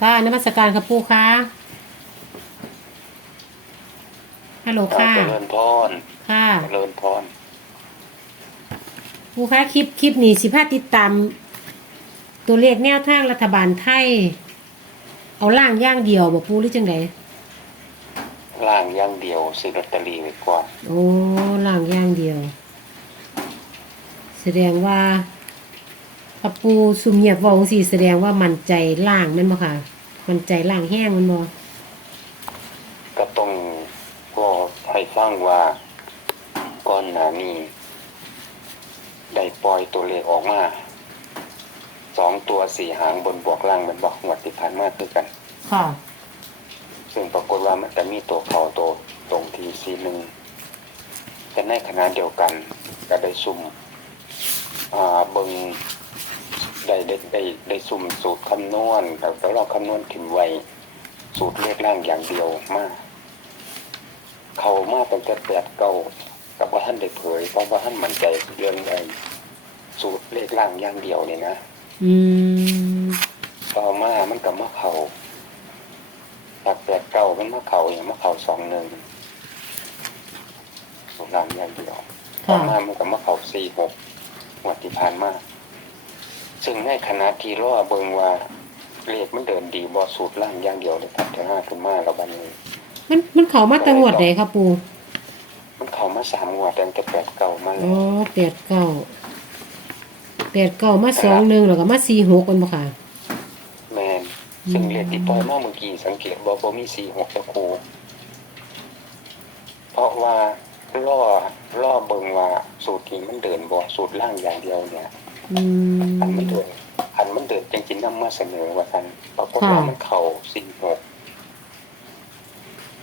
ค่ะนมัสการครับปูค่ะฮัลโหลค่ะเจริญพรค่ะเจริญพรปูค่ะคลิปคลิปนี้สิพาติดตาม ตัวเลขแนวทางรัฐบาลไทย เอาล่างอย่างเดียวบอกปูหรือจังไดล่างอย่างเดียวซื้อลอตเตอรี่ไว้ก่อนโอ้ล่างอย่างเดียว แสดงว่า พระปูสุมเงียบเวองสีแสดงว่ามันใจล่างแม่นบ่ค่ะ มันใจล่างแห้งแมันบ่ก็ต้องก็ให้ฟังว่าก่อนหน้านี้ได้ปล่อยตัวเลขออกมาสองตัวสี่หางบนบวกล่างมันบอกงวดที่ผ่านมาคือกัน ค่ะ ซึ่งปรากฏว่ามันจะมีตัวเขาตัวตรงทีซีหนึ่งแต่ในขณะเดียวกันก็ได้ซุ่มอ่าเบิง ได้ได้ได้ได้ซุ่มสูตรคำนวณแล้วแล้วเราคำนวณถิ่มไว้สูตรเลขล่างอย่างเดียวมาก เขามาตั้งแต่แปดเก้ากับว่าท่านได้เผยเพราะว่าท่านมั่นใจเรื่องไอ้สูตรเลขล่างอย่างเดียวเนี่ยนะอืมต่อมามันกับมะเขาจากแปดเก้ามันมะเขาอย่างมะเขาสองหนึ่งสูตรล่างอย่างเดียวต่อค่ะมามันกับมะเขาสี่หกงวดที่ผ่านมา ซึ่งในขณะที่รอเบิงว่าเลขมันเดินดีบอสูตรล่างอย่างเดียวเลยครับแต่ห้าขึ้นมาแล้วบันนี้มันมันเข้ามาแตังวดไหนครับปูมันเข้ามาสามงวดตั้งแต่แปดเก้ามาเลอ๋อยแปดเก้าแปดเก้ามาสองหนึ่งแล้วก็มาสี่หกกันบ่ค่ะแมนซึ่งเลขที่ปล่อยมาเมื่อกี้สังเกตว่าบ่มีสี่หกตะคูเพราะว่าล่อล่อเบิงว่าสูตรนี้มันเดินบ่สูตรล่างอย่างเดียวเนี่ย อืมอันมันเดินอันมันเดินจริงๆนำมาเสนอว่ากันปรากฏว่าค่ะมันเข่าสี่หก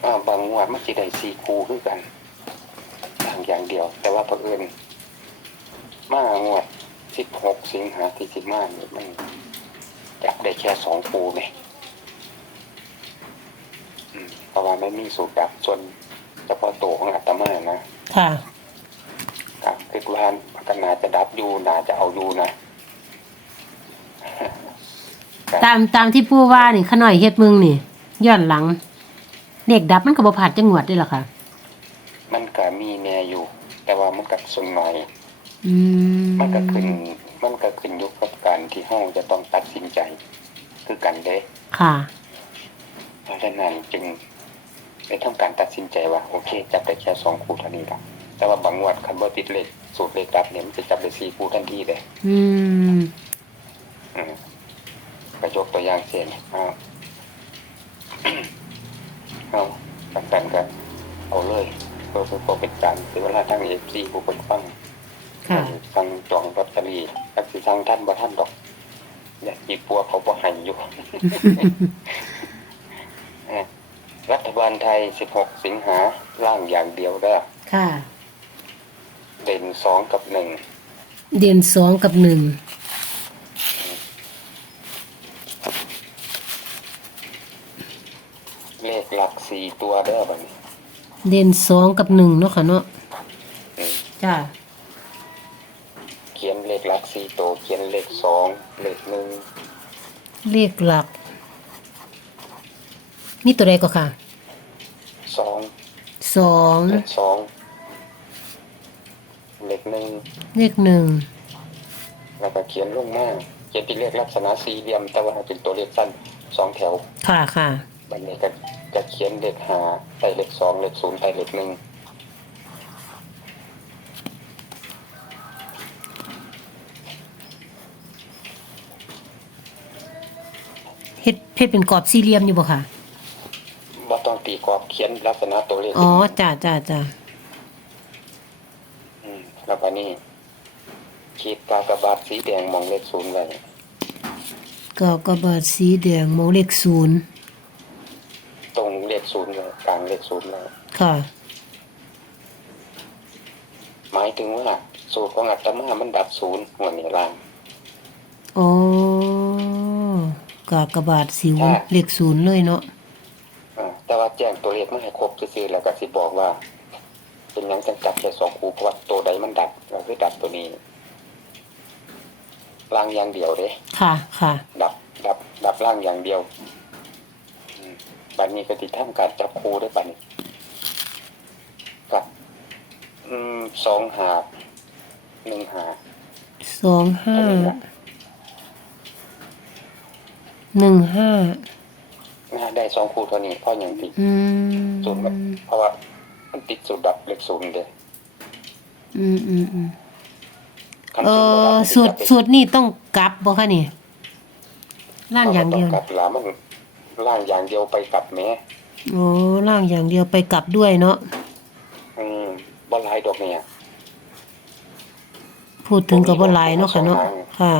อ่าบางงวดมันสิได้สี่คูคือกันล่างอย่างเดียว แต่ว่าเผอิญมางวดสิบหกสิงหาที่สิมาเนี่ยมันจับได้แค่สองคูเนี่ยอืมเพราะว่าไม่มีสูตรดับส่วนเฉพาะตัวของอาตมานะค่ะ ครับคือว่ากันนาจะดับอยู่นาจะเอาอยู่นะตามตามที่ปูว่านี่ขน่อยเฮ็ดมึงนี่ย้อนหลังเด็กดับมันก็บ่ผ่านจังหวัดได้หรอค่ะมันก็มีแน่อยู่ แต่ว่ามันก็ส่วนน้อยอืมมันก็ขึ้น มันก็ขึ้นอยุคกับการที่เฮาจะต้องตัดสินใจ คือกันเด้ค่ะเพราะฉะนั้นจึงได้ทำการตัดสินใจว่า โอเคจับได้แค่สองคู่เท่านี้ละ แต่ว่าบางงวดคันบ่ติดเลขสูตรเลขดับเนี่ยมันจะจับได้สี่คู่ทันทีเลยอืมอืมก็ยกตัวอย่างเช่นเอาเอาตัดกันกันเอาเลยเพื่อเพื่อเป็นการเสียเวลาทั้งเอฟซีผู้คนฟังค่ะสั่งจองลอตเตอรี่ก็สิสั่งท่านบ่ท่านดอกอยากจีปัวเขาบ่ให้อยู่เอ้อรัฐบาลไทย 16 สิงหาร่างอย่างเดียวเด้อค่ะ เด่นสองกับหนึ่งเด่นสองกับหนึ่งเลขหลักสี่ตัวเด้อบัดนี้เด่นสองกับหนึ่งเนาะค่ะเนาะอืมจ้าเขียนเลขหลักสี่ตัวเขียนเลขสองเลขหนึ่งเลขหลัก มีตัวใดก็ค่ะสองสองเลขสอง เลขหนึ่งเลขหนึ่งแล้วก็เขียนลงมาเขียนเป็นเลขลักษณะสี่เหลี่ยม แต่ว่าเป็นตัวเลขสั้นสองแถวค่ะค่ะบันนี้ก็จะเขียนเลขหาใต้เลขสองเลขศูนย์ใต้เลขหนึ่งเฮ็ดเฮ็ดเป็นกรอบสี่เหลี่ยมอยู่บ่ค่ะว่าต้องตีกรอบเขียนลักษณะตัวเลขอ๋อจ้าจ้าจ้ามแล้วก็ นี่ขีดกากบาทสีแดงมองเลขศูนย์ไว้ก็กระบาดสีแดงมองเลขศูนย์ตรงเลขศูนย์เลยกลางเลขศูนย์เลยค่ะ หมายถึงว่าสูตรของอัตมามันดับศูนย์หัวนี่ล่างอ๋อกากบาดสิวเลขศูนย์เลยเนาะอ่าแต่ว่าแจ้งตัวเลขไม่ให้ครบซื่อๆแล้วก็สิบอกว่า เป็นหยังจังจับแค่สองคู่เพราะว่าตัวใดมันดับก็คือดับตัวนี้ล่างอย่างเดียวเด้ค่ะ ค่ะ ดับ ดับ ดับล่างอย่างเดียวบัดนี้ก็ติดทำการจับครูได้บัดนี้กับอืมสองหาหนึ่งหาสองห้าหนึ่งห้านะได้สองครูเท่านี้เพราะอย่างติดอืศูนย์มันมเพราะว่า มันติดสูตรดับเลขศูนย์เด้อืมอืมอืมคันเอศูนย์อบ่ดับสูตรสูตรนี่ต้องกลับบ่คะนี่ล่างอย่างเดียวต้กลับลามันล่างอย่างเดียวไปกลับแม้โอ้ล่างอย่างเดียวไปกลับด้วยเนาะอืมบ่หลายดอกเนี่ยพูดถึงกับว่าหลายเนาะค่ะเนาะค่ะ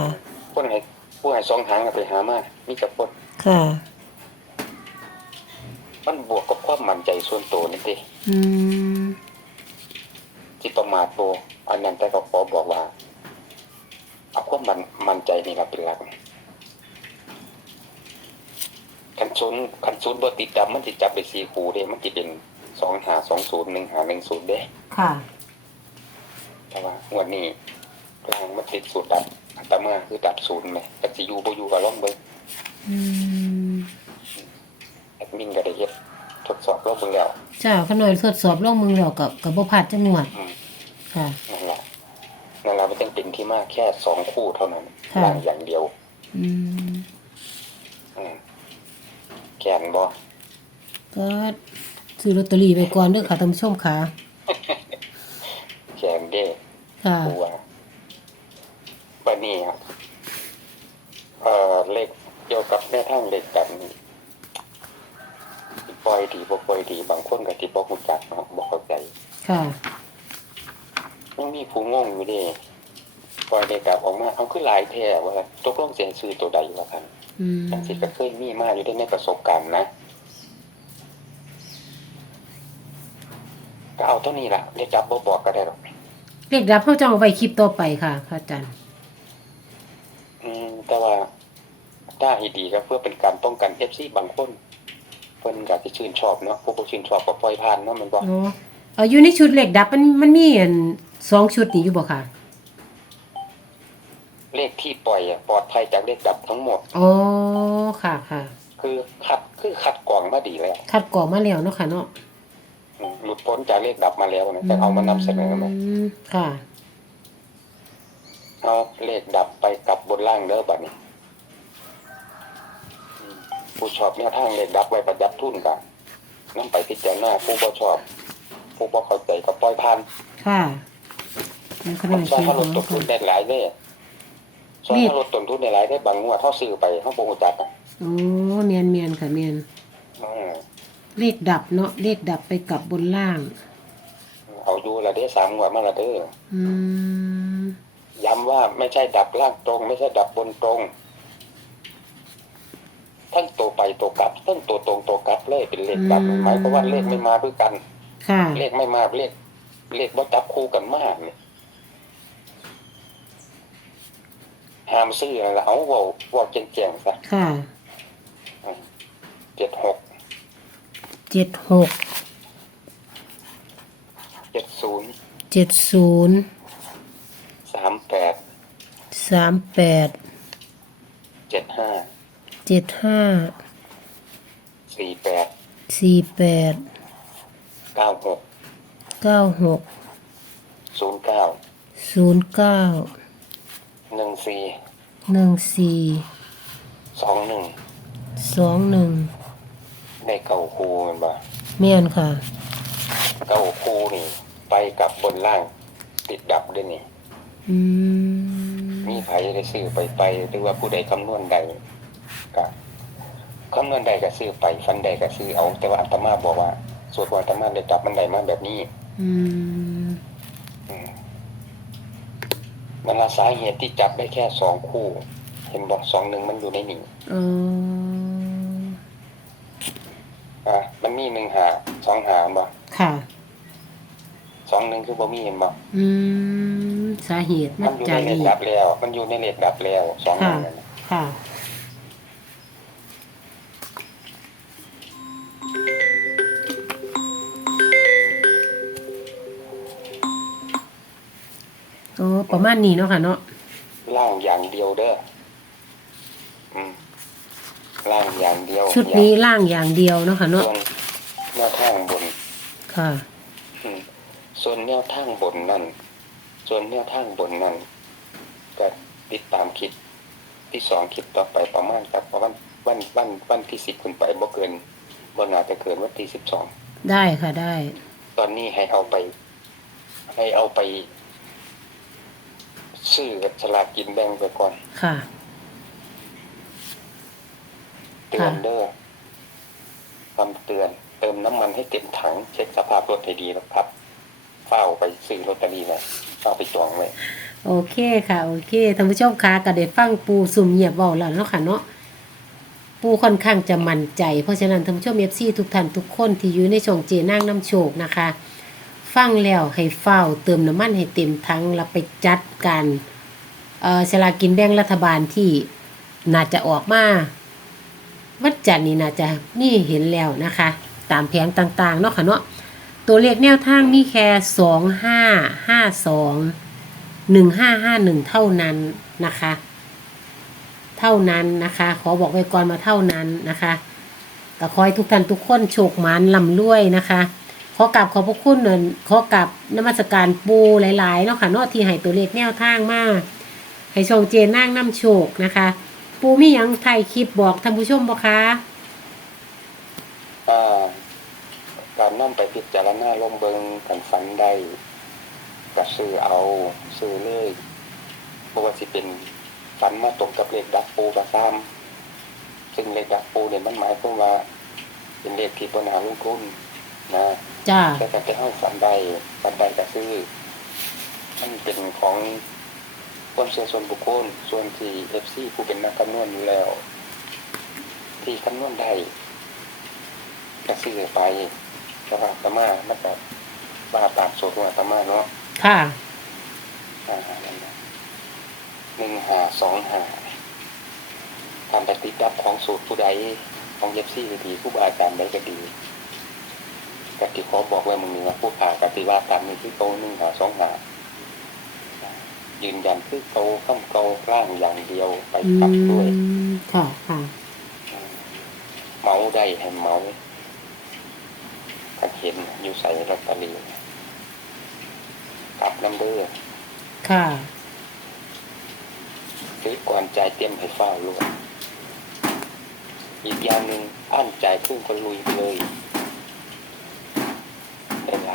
ผู้ไหนผู้ให้สองหางเอาไปหามามีจักคนค่ะ มันบวกกับความมั่นใจส่วนตัวนี่ติอืมที่ประมาทโบอันนั้นแต่ก็ขอบอกว่าเอาความมันมั่นใจนี่ล่ะเป็นหลักคันซุนคันซุนบ่ติดดับมันสิจับไปสี่คู่เด้ มันสิเป็นสองหาสองศูนย์หนึ่งหาหนึ่งศูนย์เด้ ค่ะ แต่ว่างวดนี้กลางมันติดสูตรดับอัตมาคือดับศูนย์ไหมแต่สิอยู่บ่อยู่ก็ลองเบิ่ง อืม แอดมินก็ได้เฮ็ด ทดสอบรอบเบิ่งแล้วจ้าขน่อยทดสอบลองมึงแล้วกับกับบ่พลาดจังหวัดอืมค่ะ นั่นแหละนั่นแหละมันจึงเป็นที่มาแค่สองคู่เท่านั้นค่ะ ล่างอย่างเดียว อืมอืมแกนบ่ก็ซื้อลอตเตอรี่ไปก่อนเด้อค่ะท่านผู้ชมค่ะแกนเด้ค่ะกูว่าบัดนี้ครับเอ่อเลขเกี่ยวกับแนวทางเลขกันนี่ ปล่อยดีบ่ปล่อยดีบางคนก็สิบ่รู้จักเนาะบ่เข้าใจค่ะยังมีผู้งงอยู่เดิปล่อยเลขกลับออกมาเอาคือหลายแท้ว่าตกลงเสียซื้อตัวใดว่าคั่นอืมจังสิก็เคยมีมาอยู่ได้ในประสบการณ์นะก็เอาเท่านี้ล่ะเลขจับบ่บอกก็ได้หรอกเลขดับเฮาจะเอาไว้คลิปต่อไปค่ะพระอาจารย์อืมแต่ว่าถ้าให้ดีก็เพื่อเป็นการป้องกัน FC บางคน เพิ่นก็สิชื่นชอบเนาะผู้บ่ชื่นชอบก็ปล่อยผ่านเนาะแมันบ่เนาะเอออยู่ในชุดเลขดับมันมันมีอันสองชุดนี่อยู่บ่ค่ะเลขที่ปล่อยอะปลอดภัยจากเลขดับทั้งหมด อ๋อค่ะค่ะคือคัดคือคัดกรองมาดีแล้วคัดกรองมาแล้วเนาะค่ะเนาะอืมหลุดพ้นจากเลขดับมาแล้วนะแต่เอามานำเสนอมามค่ะ เอาเลขดับไปกลับบนล่างเด้อบัดนี้อืม ผู้ชอบแนวทางเลขดับไว้ประหยัดทุนกันนํไปพิจารณาผู้บ่ชอบ ผู้บ่เข้าใจก็ปล่อยผ่านค่ะมันขมันานดซอยที่เฮาลดต้นขทุอนงได้หลายเด้ซอยเฮาลดต้นทุนได้หลายได้บางงวดเฮาซื้อไปเฮาบ่รู้จักอะโอ้เมียนเมียนค่ะเมียนอืมเลขดับเนาะเลขดับไปกลับบนล่าง เอาอยู่ละเด้สามงวดมาละเด้ออืมย้ำว่าไม่ใช่ดับล่างตรง ไม่ใช่ดับบนตรง ทั้งตัวไปตัวกลับทั้งตัวตรงตัวกลับเลยเป็นเลขดับหมายความว่าเลขไม่มาด้วยกัน ค่ะ เลขไม่มาเลขเลขว่าจับคู่กันมากเนี่ยห้ามซื้ออะไรเอาเว่าเว่าเจ๋งๆซะค่ะเจ็ดหกเจ็ดหกเจ็ดศูนย์เจ็ดศูนย์สามแปดสามแปดเจ็ดห้า เจ็ดห้าสี่แปดสี่แปดเก้าหกเก้าหกศูนย์เก้าศูนย์เก้าหนึ่งสี่หนึ่งสี่สองหนึ่งสองหนึ่งได้เก้าคูมันบ่เมียนค่ะ เก้าคูนี่ ไปกับบนล่าง ติดดับด้วยนี่ อืม มีใครได้ซื้อไปไปหรือว่าผู้ใดคำนวณใด ก็คำนวณใดก็ซื้อไปฟันใดก็ซื้อเอา แต่ว่าอาตมาบอกว่าส่วนของอาตมาได้จับมันใดมาแบบนี้ อืมอืมมันละสาเหตุที่จับได้แค่สองคู่ เห็นบอกสองหนึ่งมันอยู่ในนี่อ๋ออะมันมีหนึ่งหาสองหาบ่ค่ะ สองหนึ่งคือบ่มีเห็นบ่อืม สาเหตุมัมานอยู่จากในเลนี้ขดับแล้ว มันอยู่ในเลขดับแล้วสองหค่ะ นึ่งนั่นน่ะ ประมาณนี้เนาะค่ะเนาะล่างอย่างเดียวเด้ออืมล่างอย่างเดียวชุดนี้ล่างอย่างเดียวเนาะค่ะส่เนาะวนแนวทางบนค่ะ อืมส่วนแนวทางบนนั่น ส่วนแนวทางบนนั่นก็ติดตามคลิปที่สองคลิปต่อไปประมาณจากวันวันวันวันที่สิบขึ้นไปบ่เกินบ่น่าจะเกินวันที่สิบสองได้ค่ะได้ ตอนนี้ให้เอาไป ให้เอาไป ซื้อฉลากกินแบ่งไปก่อนค่ะ เตือนเด้อคำเตือน เติมน้ำมันให้เต็มถัง เช็คสภาพรถให้ดีนะครับเฝ้าไปซื้อลอตเตอรี่เลยเฝ้าไปจองเลยโอเคค่ะ โอเคท่านผู้ชมคะก็ได้ฟังปูสุ่มเงียบเว้าแล้วเนาะค่ะเนาะปูค่อนข้างจะมั่นใจ เพราะฉะนั้นท่านผู้ชมเอฟซีทุกท่านทุกคนที่อยู่ในช่องเจนั่งน้ำโชคนะคะ ฟังแล้วให้เฝ้าเติมน้ำมันให้เต็มทั้งแล้วไปจัดการเอ่อสลากินแบ่งรัฐบาลที่น่าจะออกมาวันจันนี้น่าจะนี่เห็นแล้วนะคะ ตามแผงต่างๆเนาะค่ะเนาะตัวเลขแนวทางมีแค่สองห้าห้าสองหนึ่งห้าห้าหนึ่งเท่านั้นนะคะ เท่านั้นนะคะ ขอบอกไว้ก่อนมาเท่านั้นนะคะก็ขอให้ทุกท่านทุกคนโชคมานลำรวยนะคะ ขอกลับขอบพระคุณเนินขอกลับนมัสการปูหลายๆเนาะค่ะเนาะที่ให้ตัวเลขแนวทางมาให้ชงเจนนั่งน้ำโชคนะคะ ปูมียังไทยคลิปบอกท่านผู้ชมบ่คะอ่าการนั่ไปพิจารณาลงเบิงกันฝันได้ก็ซื้อเอาซื้อเลยเพราะว่าสิเป็นฝันมาตรงกับเลขดักปูกับซ้ำซึ่งเลขดักปูเนี่ยมันหมายความว่าเป็นเลขที่บนหาลุงทุน นะจ้าแต่แต่จะให้ฝันได้ฝันได้ก็ซื้อมันเป็นของความเชื่อส่วนบุคคลส่วนที่เอฟซีผู้เป็นนักคำนวณอยู่แล้ว ที่คำนวณได้ก็ซื้อไปแต่ว่าอาตมามันก็ว่าตามสูตรของอาตมาเนาะค่ะอ่านั่นนะหนึ่งหาสองหาทำไปติดดับของสูตรผู้ใดของเย็บซี่ก็ดีผู้บาอาจารย์ใดก็ดี กติขอบอกไว้มึงนี่ว่าผู้ผ่ากติว่าตามนี้คือโตหนึ่งหาสองหายืนยันคือโตข้ามโตร่างอย่างเดียวไปอืกลับด้วยมค่ะค่ะเมาได้ให้เมาขันเห็นอยู่ใส่ลอตเตอรี่กลับน้ำเด้อค่ะซื้อก่อนจ่ายเตรียมให้เฝ้าลูกอีกอย่างหนึ่งอั้นจ่ายครึ่งก็ลุยไปเลยแต่หล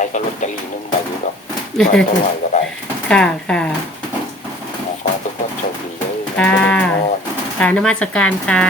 ายก็ลอตเตอรี่หนึงใบอยู่ดอกก็จะลอยก็ไปค่ะค่ะขอให้ทุกคนโชคดีเลยค่ะขอให้ทุกคนค่ะนมัสการค่ะ